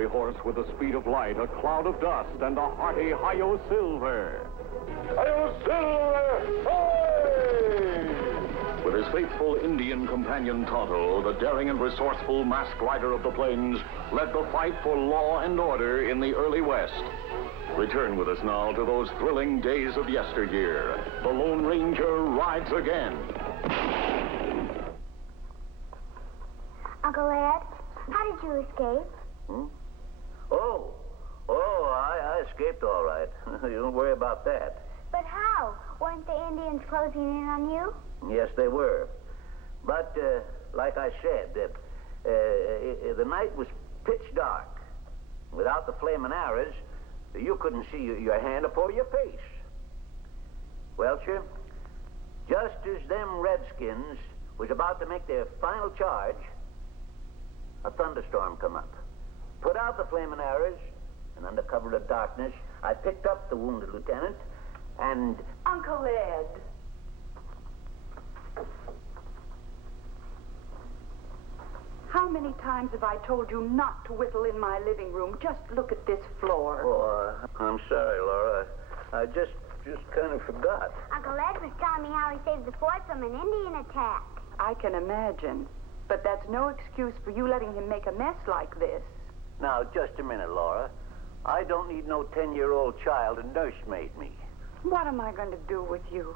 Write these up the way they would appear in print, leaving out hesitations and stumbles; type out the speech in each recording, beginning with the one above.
ordinary horse with the speed of light, a cloud of dust, and a hearty Hi-Yo Silver. Hi-Yo Silver! Hey! With his faithful Indian companion Tonto, the daring and resourceful masked rider of the plains led the fight for law and order in the early West. Return with us now to those thrilling days of yesteryear. The Lone Ranger rides again. Uncle Ed, how did you escape? I escaped all right. You don't worry about that. But how? Weren't the Indians closing in on you? Yes, they were. But, like I said, the night was pitch dark. Without the flaming arrows, you couldn't see your hand or your face. Welcher, just as them redskins was about to make their final charge, a thunderstorm come up. Put out the flaming arrows, and under cover of darkness, I picked up the wounded lieutenant, and... Uncle Ed. How many times have I told you not to whittle in my living room? Just look at this floor. Oh, I'm sorry, Laura. I just kind of forgot. Uncle Ed was telling me how he saved the fort from an Indian attack. I can imagine. But that's no excuse for you letting him make a mess like this. Now, just a minute, Laura. I don't need no 10-year-old child to nursemaid me. What am I going to do with you?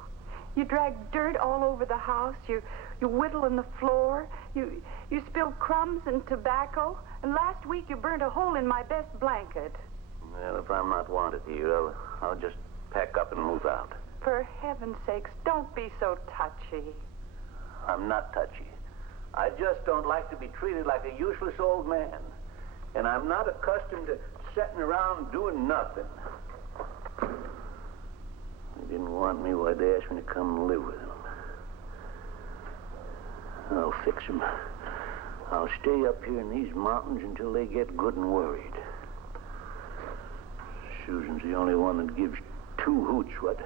You drag dirt all over the house. You whittle in the floor. You spill crumbs and tobacco. And last week you burnt a hole in my best blanket. Well, if I'm not wanted here, I'll just pack up and move out. For heaven's sakes, don't be so touchy. I'm not touchy. I just don't like to be treated like a useless old man. And I'm not accustomed to sitting around doing nothing. They didn't want me, why they asked me to come and live with them. I'll fix them. I'll stay up here in these mountains until they get good and worried. Susan's the only one that gives two hoots, what?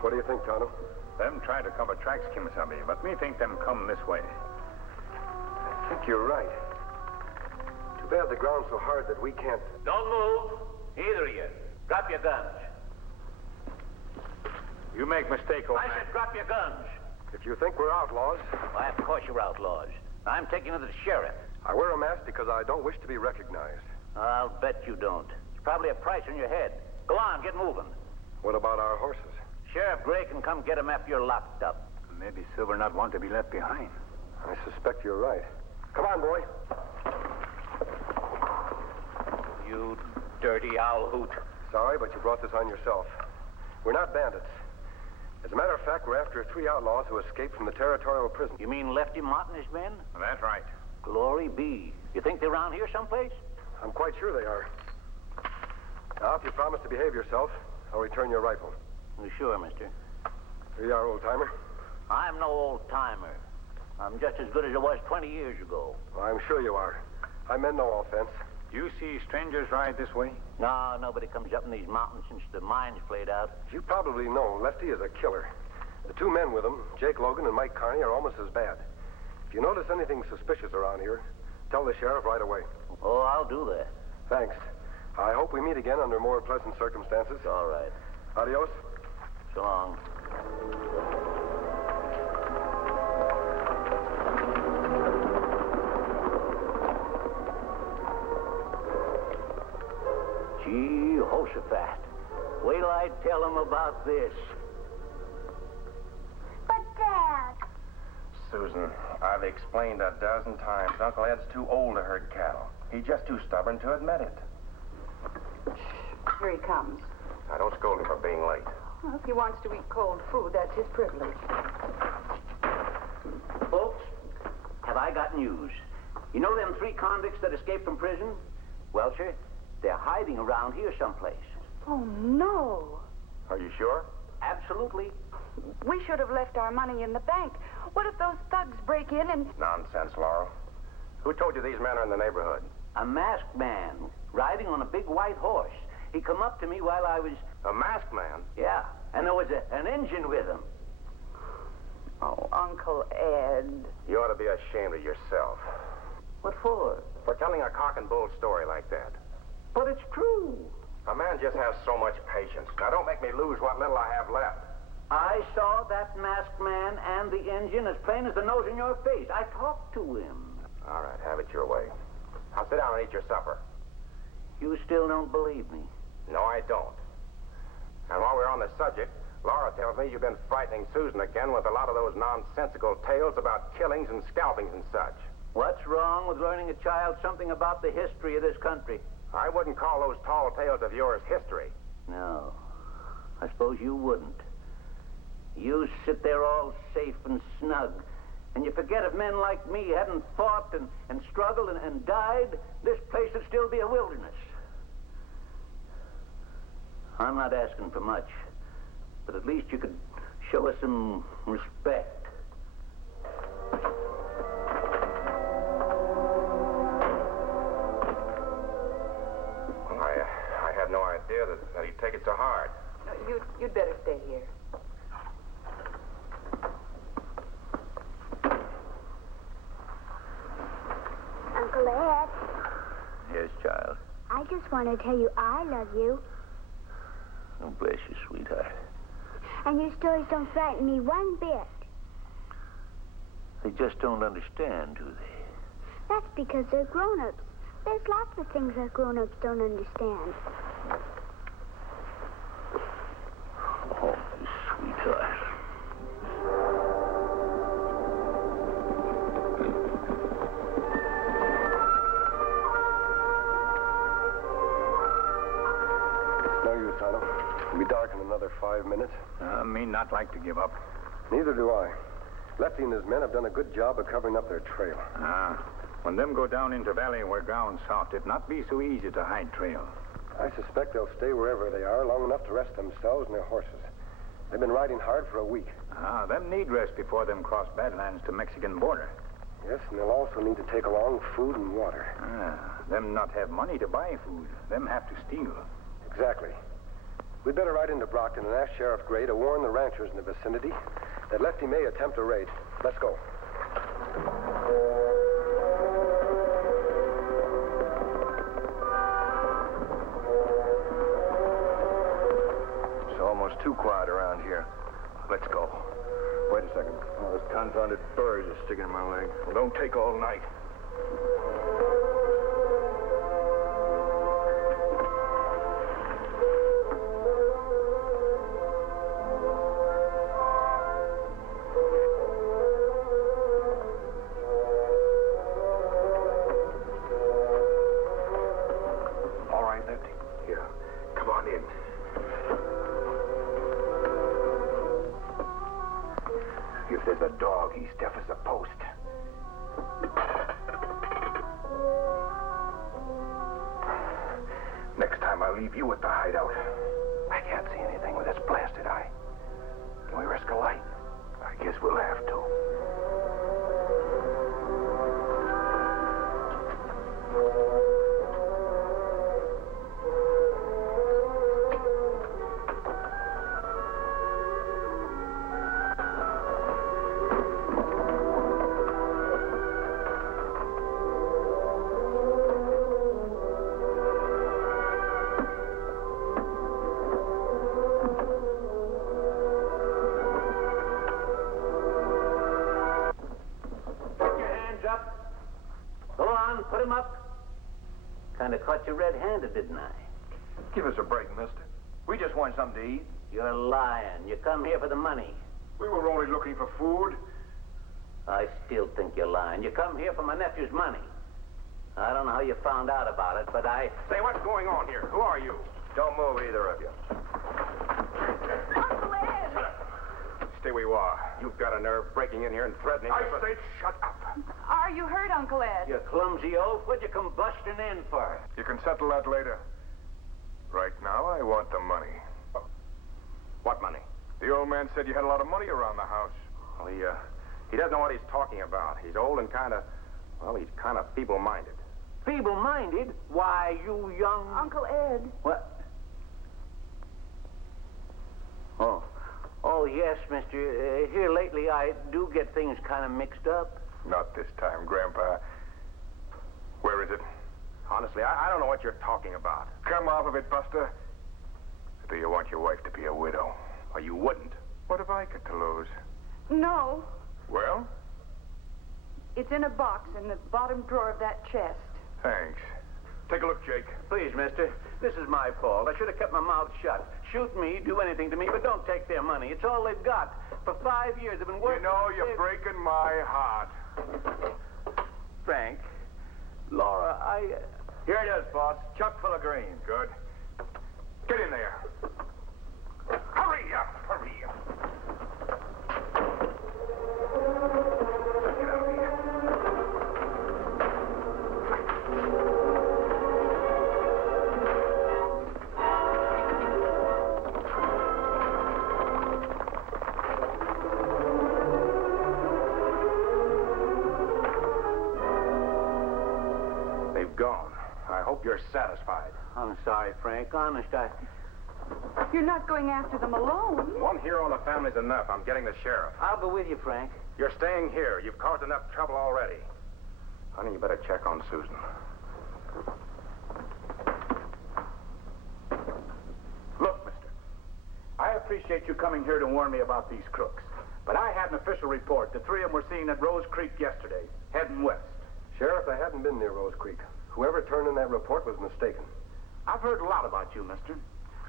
What do you think, Tonto? Them try to cover tracks, Kimasabi, but me think them come this way. I think you're right. Too bad the ground's so hard that we can't... Don't move, either of you. Drop your guns. You make mistake, old I man. said drop your guns. If you think we're outlaws... Why, of course you're outlaws. I'm taking it to the sheriff. I wear a mask because I don't wish to be recognized. I'll bet you don't. It's probably a price on your head. Go on, get moving. What about our horses? Sheriff Gray can come get him after you're locked up. Maybe Silver not want to be left behind. I suspect you're right. Come on, boy. You dirty owl hoot. Sorry, but you brought this on yourself. We're not bandits. As a matter of fact, we're after 3 outlaws who escaped from the territorial prison. You mean Lefty Mott and his men? That's right. Glory be. You think they're around here someplace? I'm quite sure they are. Now, if you promise to behave yourself, I'll return your rifle. Sure, mister. Here you are, old-timer. I'm no old-timer. I'm just as good as I was 20 years ago. Well, I'm sure you are. I meant no offense. You see strangers ride this way? No, nobody comes up in these mountains since the mines played out. As you probably know, Lefty is a killer. The 2 men with him, Jake Logan and Mike Carney, are almost as bad. If you notice anything suspicious around here, tell the sheriff right away. Oh, I'll do that. Thanks. I hope we meet again under more pleasant circumstances. All right. Adios. So long. Gee, Jehoshaphat. Wait till I tell him about this. But, Dad... Susan, I've explained a dozen times. Uncle Ed's too old to herd cattle. He's just too stubborn to admit it. Here he comes. Now, don't scold him for being late. Well, if he wants to eat cold food, that's his privilege. Folks, have I got news? You know them 3 convicts that escaped from prison? Well, sir, they're hiding around here someplace. Oh, no. Are you sure? Absolutely. We should have left our money in the bank. What if those thugs break in and... Nonsense, Laurel. Who told you these men are in the neighborhood? A masked man riding on a big white horse. He come up to me while I was... A masked man? Yeah. And there was an engine with him. Oh, Uncle Ed. You ought to be ashamed of yourself. What for? For telling a cock and bull story like that. But it's true. A man just has so much patience. Now, don't make me lose what little I have left. I saw that masked man and the engine as plain as the nose in your face. I talked to him. All right, have it your way. Now, sit down and eat your supper. You still don't believe me? No, I don't. And while we're on the subject, Laura tells me you've been frightening Susan again with a lot of those nonsensical tales about killings and scalpings and such. What's wrong with learning a child something about the history of this country? I wouldn't call those tall tales of yours history. No, I suppose you wouldn't. You sit there all safe and snug, and you forget if men like me hadn't fought and struggled and died, this place would still be a wilderness. I'm not asking for much, but at least you could show us some respect. I had no idea that he'd take it so hard. No, you'd better stay here. Uncle Ed, Yes, child. I just want to tell you I love you. Oh, bless you, sweetheart. And your stories don't frighten me one bit. They just don't understand, do they? That's because they're grown-ups. There's lots of things that grown-ups don't understand. Oh, sweetheart. No use, Tonto. It'll be dark in another 5 minutes. Me not like to give up. Neither do I. Lefty and his men have done a good job of covering up their trail. When them go down into valley where ground's soft, it not be so easy to hide trail. I suspect they'll stay wherever they are long enough to rest themselves and their horses. They've been riding hard for a week. Them need rest before them cross Badlands to Mexican border. Yes, and they'll also need to take along food and water. Them not have money to buy food. Them have to steal. Exactly. We'd better ride into Brockton and ask Sheriff Gray to warn the ranchers in the vicinity that Lefty may attempt a raid. Let's go. It's almost too quiet around here. Let's go. Wait a second. Oh, those confounded birds are sticking in my leg. Well, don't take all night. All right, Lefty. Here, come on in. If there's a dog, he's deaf as a post. Next time I'll leave you at the hideout. I can't see anything with this blasted eye. Can we risk a light? I guess we'll have to. Put him up. Kind of caught you red-handed, didn't I? Give us a break, mister. We just want something to eat. You're lying. You come here for the money. We were only looking for food. I still think you're lying. You come here for my nephew's money. I don't know how you found out about it, but I... Say, what's going on here? Who are you? Don't move, either of you. Uncle Ed! Stay where you are. You've got a nerve breaking in here and threatening... I said shut up. Are you hurt, Uncle Ed? You clumsy oaf. What'd you come busting in for? You can settle that later. Right now, I want the money. What money? The old man said you had a lot of money around the house. Well, he doesn't know what he's talking about. He's old and he's kind of feeble-minded. Feeble-minded? Why, you young... Uncle Ed. What? Oh. Oh, yes, mister. Here lately, I do get things kind of mixed up. Not this time, Grandpa. Where is it? Honestly, I don't know what you're talking about. Come off of it, Buster. Or do you want your wife to be a widow? Or you wouldn't. What have I got to lose? No, Well, it's in a box in the bottom drawer of that chest. thanks. Take a look, Jake. Please, mister. This is my fault. I should have kept my mouth shut. Shoot me, do anything to me, but don't take their money. It's all they've got. For 5 years, they've been You working... know, you're breaking my heart. Frank, Laura, Here it is, boss. Chuck full of green. Good. Get in there. Hurry up, hurry up. Get out of here. They've gone. I hope you're satisfied. I'm sorry, Frank. Honest, You're not going after them alone. One hero in the family's enough. I'm getting the sheriff. I'll go with you, Frank. You're staying here. You've caused enough trouble already. Honey, you better check on Susan. Look, mister, I appreciate you coming here to warn me about these crooks. But I had an official report. The three of them were seen at Rose Creek yesterday, heading west. Sheriff, I hadn't been near Rose Creek. Whoever turned in that report was mistaken. I've heard a lot about you, mister.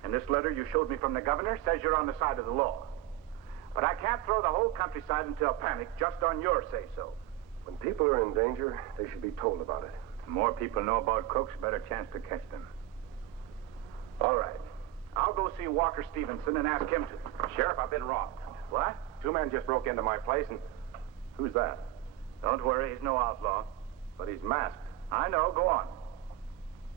And this letter you showed me from the governor says you're on the side of the law. But I can't throw the whole countryside into a panic just on your say-so. When people are in danger, they should be told about it. The more people know about crooks, better chance to catch them. All right. I'll go see Walker Stevenson and ask him to. Sheriff, I've been robbed. What? 2 men just broke into my place and... Who's that? Don't worry, he's no outlaw. But he's masked. I know, go on.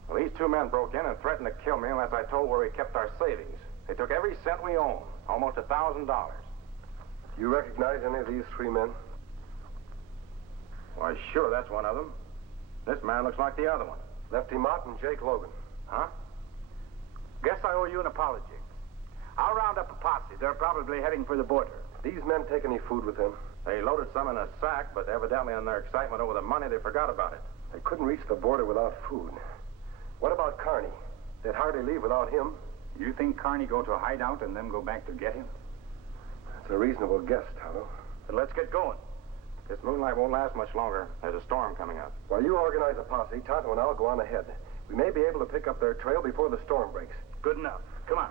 Well, these 2 men broke in and threatened to kill me unless I told where we kept our savings. They took every cent we own, almost $1,000. Do you recognize any of these 3 men? Why, sure, that's one of them. This man looks like the other one. Lefty Mott and Jake Logan. Huh? Guess I owe you an apology. I'll round up a posse. They're probably heading for the border. These men take any food with them? They loaded some in a sack, but evidently in their excitement over the money, they forgot about it. They couldn't reach the border without food. What about Carney? They'd hardly leave without him. You think Carney go to a hideout and then go back to get him? That's a reasonable guess, Tonto. But let's get going. This moonlight won't last much longer. There's a storm coming up. While you organize a posse, Tonto and I'll go on ahead. We may be able to pick up their trail before the storm breaks. Good enough. Come on.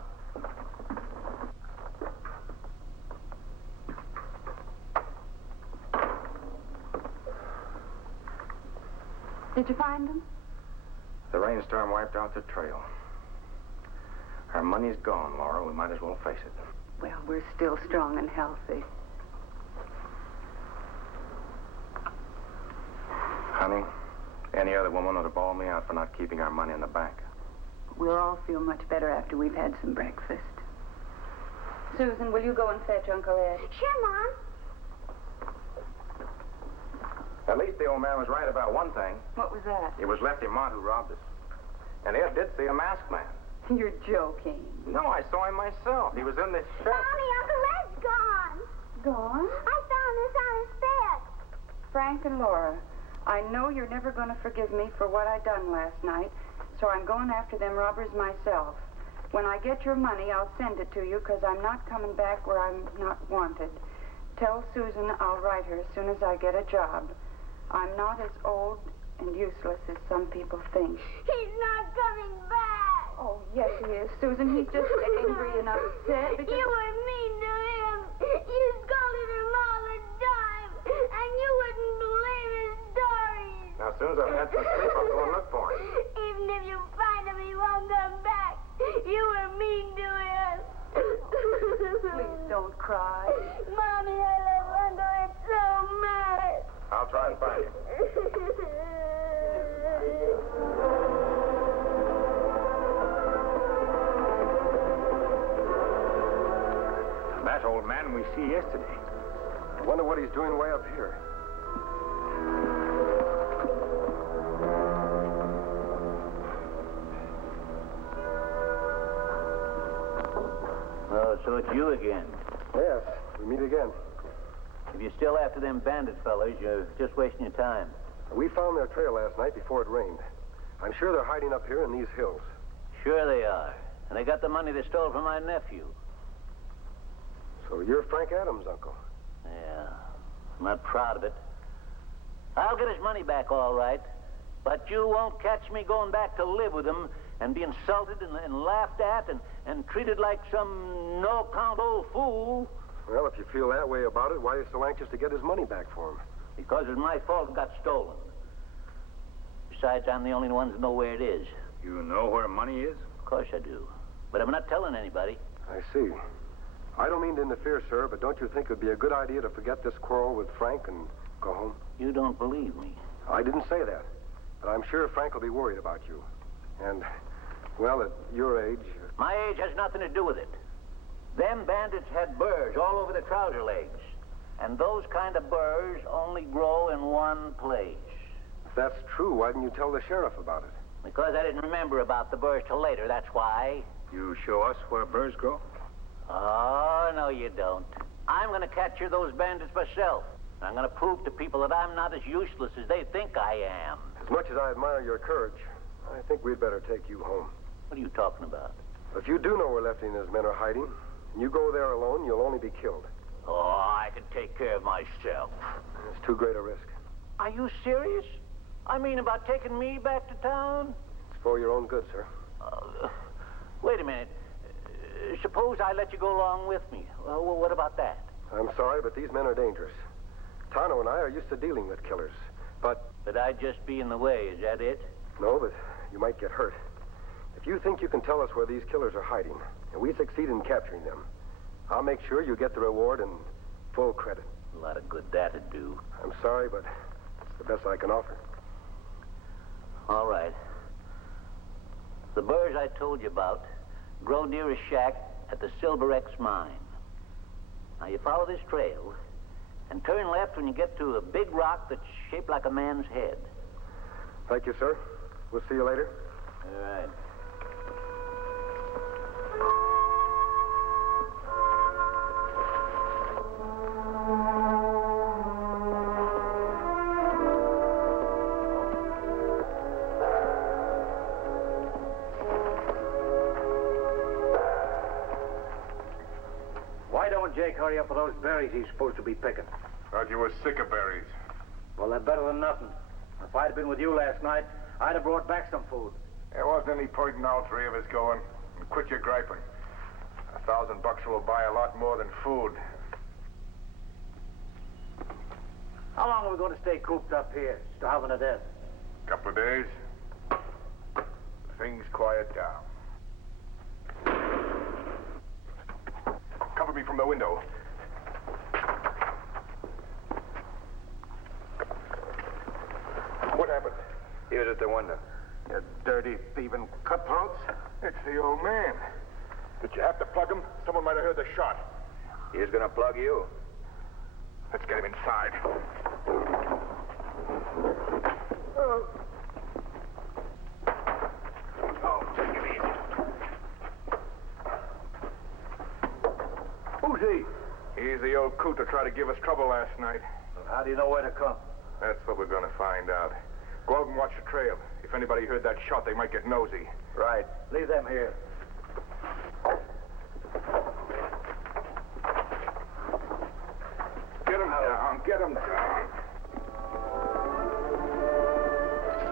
Did you find them? The rainstorm wiped out the trail. Our money's gone, Laura. We might as well face it. Well, we're still strong and healthy. Honey, any other woman would have bawled me out for not keeping our money in the bank. We'll all feel much better after we've had some breakfast. Susan, will you go and fetch Uncle Ed? Sure, Mom. At least the old man was right about one thing. What was that? It was Lefty Mott who robbed us. And Ed did see a masked man. You're joking. No, I saw him myself. He was in this shirt. Mommy, Uncle Ed's gone. Gone? I found this on his bed. Frank and Laura, I know you're never going to forgive me for what I done last night, so I'm going after them robbers myself. When I get your money, I'll send it to you, because I'm not coming back where I'm not wanted. Tell Susan I'll write her as soon as I get a job. I'm not as old and useless as some people think. He's not coming back. Oh, yes, he is, Susan. He's just angry and upset because... You were mean to him. You scolded him all the time, and you wouldn't believe his stories. Now, as soon as I've had some sleep, I'll go and look for him. Even if you find him, he won't come back. You were mean to him. Please don't cry. Mommy, I love Uncle Ed so much. I'll try and find him. That old man we see yesterday. I wonder what he's doing way up here. Oh, so it's you again. Yes, we meet again. If you're still after them bandit fellas, you're just wasting your time. We found their trail last night before it rained. I'm sure they're hiding up here in these hills. Sure they are. And they got the money they stole from my nephew. So you're Frank Adams' uncle? Yeah. I'm not proud of it. I'll get his money back all right. But you won't catch me going back to live with him and be insulted and laughed at and treated like some no-account old fool. Well, if you feel that way about it, why are you so anxious to get his money back for him? Because it's my fault it got stolen. Besides, I'm the only one that know where it is. You know where money is? Of course I do. But I'm not telling anybody. I see. I don't mean to interfere, sir, but don't you think it would be a good idea to forget this quarrel with Frank and go home? You don't believe me. I didn't say that. But I'm sure Frank will be worried about you. And, well, at your age... My age has nothing to do with it. Them bandits had burrs all over their trouser legs. And those kind of burrs only grow in one place. If that's true, why didn't you tell the sheriff about it? Because I didn't remember about the burrs till later, that's why. You show us where burrs grow? Oh, no, you don't. I'm going to capture those bandits myself. I'm going to prove to people that I'm not as useless as they think I am. As much as I admire your courage, I think we'd better take you home. What are you talking about? If you do know where Lefty and his men are hiding, and you go there alone, you'll only be killed. Oh, I can take care of myself. It's too great a risk. Are you serious? I mean about taking me back to town? It's for your own good, sir. Wait a minute. Suppose I let you go along with me. Well, what about that? I'm sorry, but these men are dangerous. Tano and I are used to dealing with killers, but... But I'd just be in the way, is that it? No, but you might get hurt. If you think you can tell us where these killers are hiding, and we succeed in capturing them, I'll make sure you get the reward and full credit. A lot of good that'd do. I'm sorry, but it's the best I can offer. All right. The burrs I told you about grow near a shack at the Silver X mine. Now, you follow this trail and turn left when you get to a big rock that's shaped like a man's head. Thank you, sir. We'll see you later. All right. Why don't Jake hurry up for those berries he's supposed to be picking? Thought you were sick of berries. Well, they're better than nothing. If I'd been with you last night, I'd have brought back some food. There wasn't any point in all three of us going. And quit your griping. $1,000 will buy a lot more than food. How long are we going to stay cooped up here, starving to death? Couple of days. Things quiet down. Cover me from the window. What happened? He was at the window. You dirty, thieving cutthroats. It's the old man. Did you have to plug him? Someone might have heard the shot. He was going to plug you. Let's get him inside. Oh, take it easy. Who's he? He's the old coot that tried to give us trouble last night. How do you know where to come? That's what we're going to find out. Go out and watch the trail. If anybody heard that shot, they might get nosy. Right. Leave them here. Get him down. Get him down.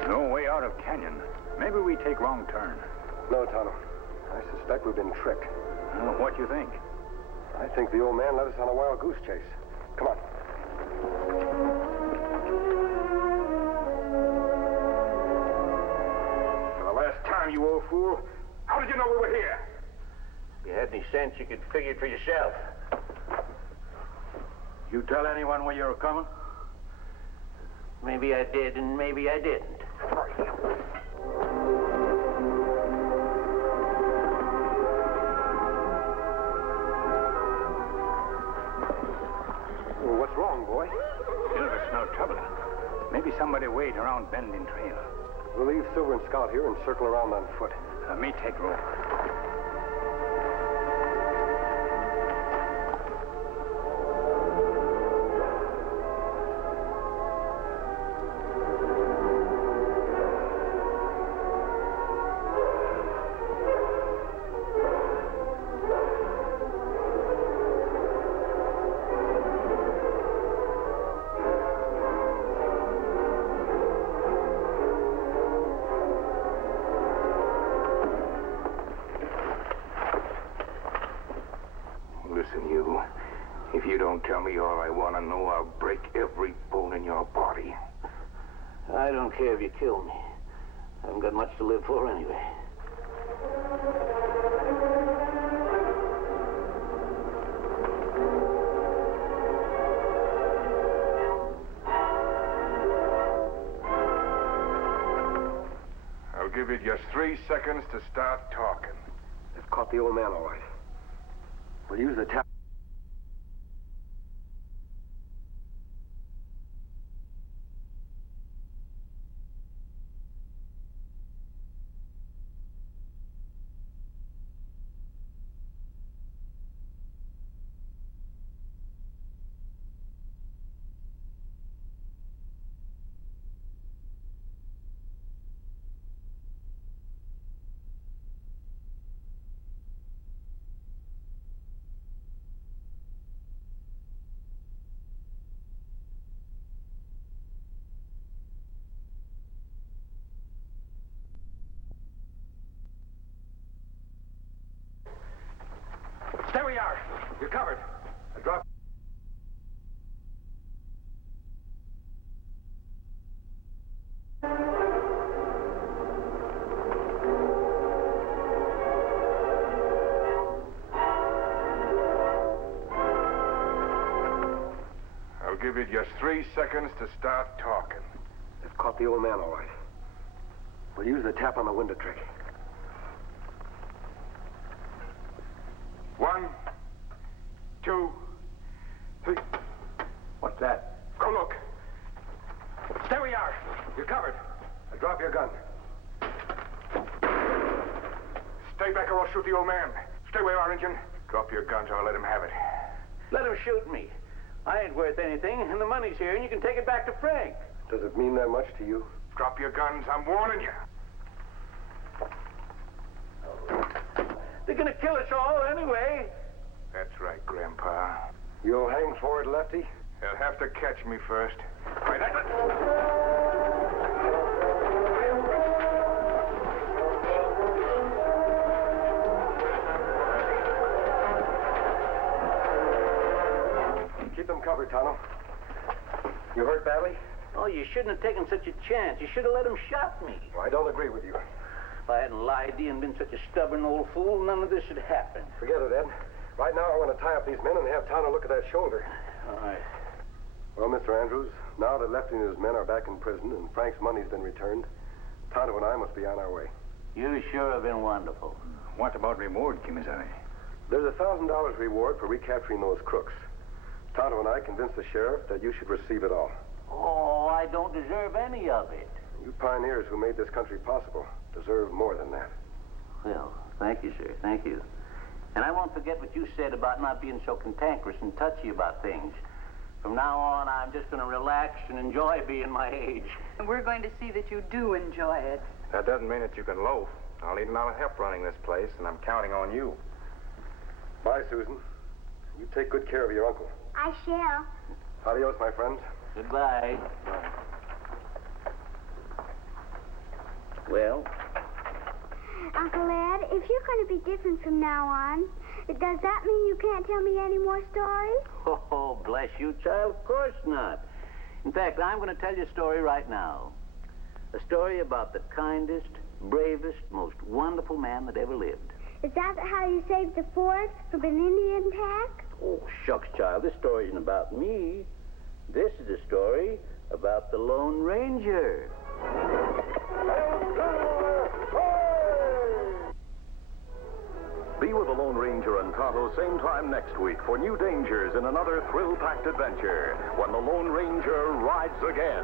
No way out of canyon. Maybe we take wrong turn. No, Tano. I suspect we've been tricked. What do you think? I think the old man led us on a wild goose chase. Come on. For the last time, you old fool. How did you know we were here? If you had any sense, you could figure it for yourself. You tell anyone where you're coming? Maybe I did, and maybe I didn't. Well, what's wrong, boy? Silver smell trouble. Maybe somebody wait around bending trail. We'll leave Silver and Scout here and circle around on foot. Me take rope. tell me all I want to know, I'll break every bone in your body. I don't care if you kill me. I haven't got much to live for anyway. I'll give you just 3 seconds to start talking. They've caught the old man, all right. We'll use the tap. There we are. You're covered. Drop. I'll give you just 3 seconds to start talking. They've caught the old man, all right. We'll use the tap on the window trick. 1, 2, 3. What's that? Go look. There we are. You're covered. Drop your gun. Stay back or I'll shoot the old man. Stay where you are, Injun. Drop your guns or I'll let him have it. Let him shoot me. I ain't worth anything, and the money's here, and you can take it back to Frank. Does it mean that much to you? Drop your guns. I'm warning you. They're gonna kill us all anyway. That's right, Grandpa. You'll hang for it, Lefty? They'll have to catch me first. Wait, Keep them covered, Tonto. You hurt badly? Oh, you shouldn't have taken such a chance. You should have let him shot me. Well, I don't agree with you. If I hadn't lied to you and been such a stubborn old fool, none of this would happen. Forget it, Ed. Right now, I want to tie up these men and have Tonto look at that shoulder. All right. Well, Mr. Andrews, now that Lefty and his men are back in prison and Frank's money's been returned, Tonto and I must be on our way. You sure have been wonderful. What about reward, Kimisari? There's $1,000 reward for recapturing those crooks. Tonto and I convinced the sheriff that you should receive it all. Oh, I don't deserve any of it. You pioneers who made this country possible deserve more than that. Well, thank you, sir. Thank you. And I won't forget what you said about not being so cantankerous and touchy about things. From now on, I'm just going to relax and enjoy being my age. And we're going to see that you do enjoy it. That doesn't mean that you can loaf. I'll need a lot of help running this place, and I'm counting on you. Bye, Susan. You take good care of your uncle. I shall. Adios, my friends. Goodbye. Well? Uncle Ed, if you're going to be different from now on, does that mean you can't tell me any more stories? Oh, bless you, child. Of course not. In fact, I'm going to tell you a story right now. A story about the kindest, bravest, most wonderful man that ever lived. Is that how you saved the forest from an Indian attack? Oh, shucks, child. This story isn't about me. This is a story about the Lone Ranger. Be with the Lone Ranger and Tonto same time next week for new dangers in another thrill-packed adventure when the Lone Ranger rides again.